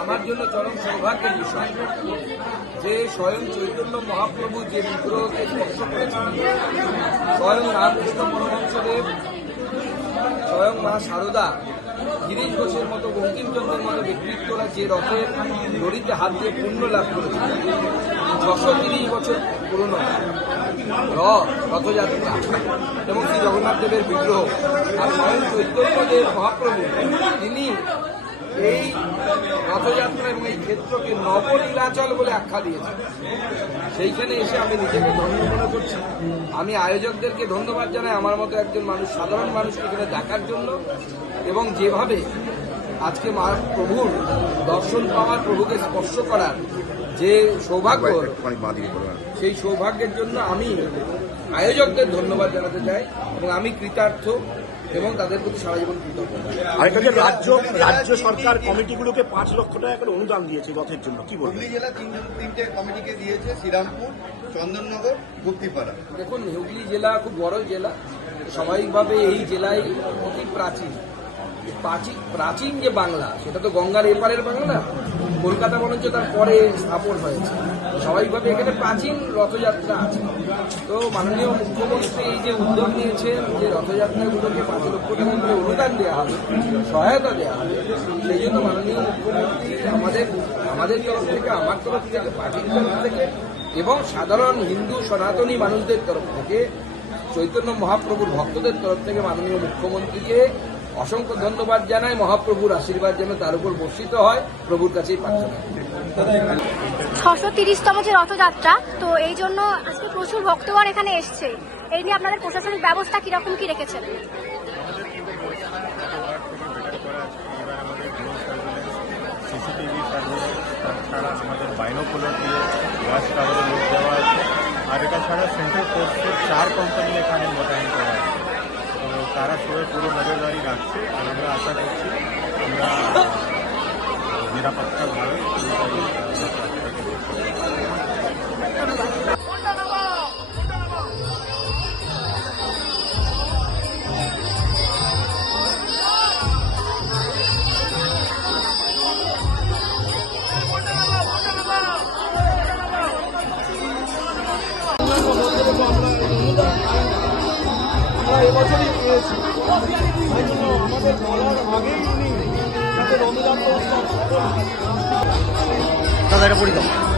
আমার জন্য চরম সৌভাগ্যের বিষয় যে স্বয়ং চৈতন্য মহাপ্রভু যে বিগ্রহকে স্পর্শ করেছেন, স্বয়ং রামকৃষ্ণ পরমহংসদেব, স্বয়ং মা শারদা, গিরিশ ঘোষের মতো বঙ্কিমচন্দ্রের মতো ব্যক্তিত্বরা যে রথের দড়িতে হাত দিয়ে পুণ্য লাভ করেছে, 630 বছর পুরনো রথযাত্রা এবং শ্রী জগন্নাথ দেবের বিগ্রহ আর স্বয়ং চৈতন্যদেব মহাপ্রভু তিনি এই রথযাত্রা এবং এই ক্ষেত্রকে নবনীলাচল বলে আখ্যা দিয়েছেন। সেইখানে এসে আমি নিজেকে ধন্য মনে করছি। আমি আয়োজকদেরকে ধন্যবাদ জানাই আমার মতো একজন মানুষ, সাধারণ মানুষকে এখানে দেখার জন্য, এবং যেভাবে আজকে মা প্রভুর দর্শন পাওয়ার, প্রভুকে স্পর্শ করার যে সৌভাগ্য, সেই সৌভাগ্যের জন্য আমি আয়োজকদের ধন্যবাদ জানাতে চাই এবং আমি কৃতার্থ এবং তাদের প্রতি সারা জীবন কৃতজ্ঞ। আরেকটা যে রাজ্য সরকার কমিটিগুলোকে 5 লক্ষ টাকা করে অনুদান দিয়েছে রথের জন্য, কি বলবেন? হুগলি জেলা তিনটে কমিটিকে দিয়েছে, শ্রীরামপুর, চন্দননগর, গুপ্তিপাড়া। দেখুন, হুগলি জেলা খুব বড় জেলা, স্বাভাবিকভাবে এই জেলায় অতি প্রাচীন যে বাংলা, সেটা তো গঙ্গার এপারের বাংলা, কলকাতা বরঞ্চ তার পরে স্থাপন হয়েছে। স্বাভাবিকভাবে এখানে প্রাচীন রথযাত্রা আছে। তো মাননীয় মুখ্যমন্ত্রী এই যে উদ্যোগ নিয়েছেন যে রথযাত্রাগুলোকে 5 লক্ষ টাকা করে অনুদান দেওয়া হবে, সহায়তা দেওয়া হবে, সেই জন্য মাননীয় মুখ্যমন্ত্রী আমাদের তরফ থেকে, আমার তরফ থেকে, পার্টির তরফ থেকে এবং সাধারণ হিন্দু সনাতনী মানুষদের তরফ থেকে, চৈতন্য মহাপ্রভুর ভক্তদের তরফ থেকে মাননীয় মুখ্যমন্ত্রীকে অসংখ্য ধন্যবাদ জানাই। মহাপ্রভুর আশীর্বাদ যেন তার উপর বর্ষিত হয়, প্রভুর কাছেই প্রার্থনা। 630তম যে রথযাত্রা, তো এই জন্য আজকে প্রচুর ভক্তগণ এখানে এসছে। এই নিয়ে আপনাদের প্রশাসনিক ব্যবস্থা কিরকম কি রেখেছেন? সিসিটিভি সার্ভিলেন্স, তাছাড়া আমাদের বাইনোকুলার দিয়ে ওয়াচ টাওয়ারের লোক দেওয়া আছে, আর এটা ছাড়া সেন্ট্রাল ফোর্সের 4 কোম্পানি এখানে মোতায়েন করা আছে। তো তারা সবাই পুরো নজরদারি রাখছে, আর আমরা আশা করছি আমরা নিরাপত্তাভাবে এবছরই পেয়েছি, আমাদের বলার আগেই উনি তাদের অনুদান দাদা এটা পরিকল্পনা